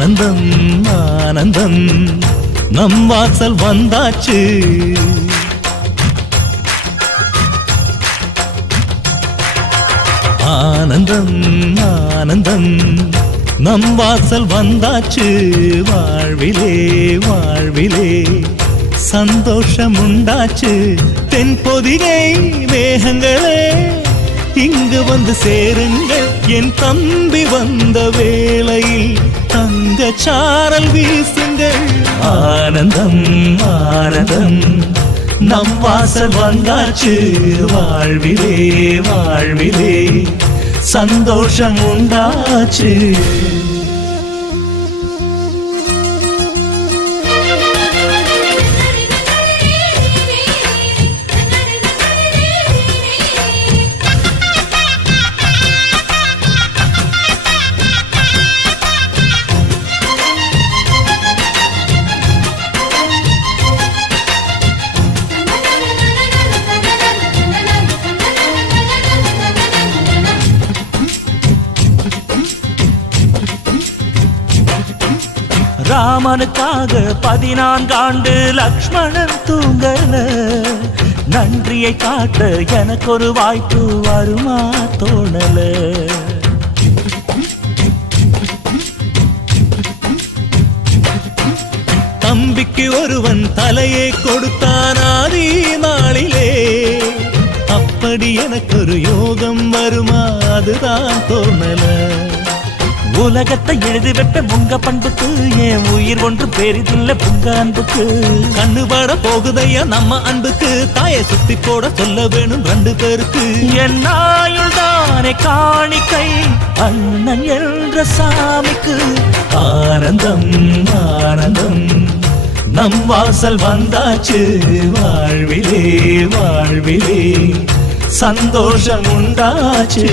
ஆனந்தம் ஆனந்தம் நம் வாசல் வந்தாச்சு. ஆனந்தம் ஆனந்தம் நம் வாசல் வந்தாச்சு. வாழ்விலே வாழ்விலே சந்தோஷம் உண்டாச்சு. தென்பொதிகை மேகங்களே இங்கு வந்து சேருங்கள். என் தம்பி வந்த வேளையில் தங்க சாரல் வீசுங்கள். ஆனந்தம் ஆனந்தம் நம் வாசல் வந்தாச்சு. வாழ்விலே வாழ்விலே சந்தோஷம் உண்டாச்சு. ராமனுக்காக 14 ஆண்டு லக்ஷ்மணன் தூங்கல. நன்றியை காட்ட எனக்கு ஒரு வாய்ப்பு வருமா தோணல. தம்பிக்கு ஒருவன் தலையை கொடுத்தான் ஆதி நாளிலே. அப்படி எனக்கு ஒரு யோகம் வருமா அதுதான் தோணல. உலகத்தை எழுதி வைப்ப முங்க பண்புக்கு என் உயிர் ஒன்று பெரிதில்லை புங்க அன்புக்கு. கண்ணுபட போகுதையா நம்ம அன்புக்கு. தாயை சுத்தி போட சொல்ல வேணும் 2 பேருக்கு. என் ஆயுள் தானே காணிக்கை அண்ணன் என்ற சாமிக்கு. ஆனந்தம் ஆனந்தம் நம் வாசல் வந்தாச்சு. வாழ்விலே வாழ்விலே சந்தோஷம் உண்டாச்சு.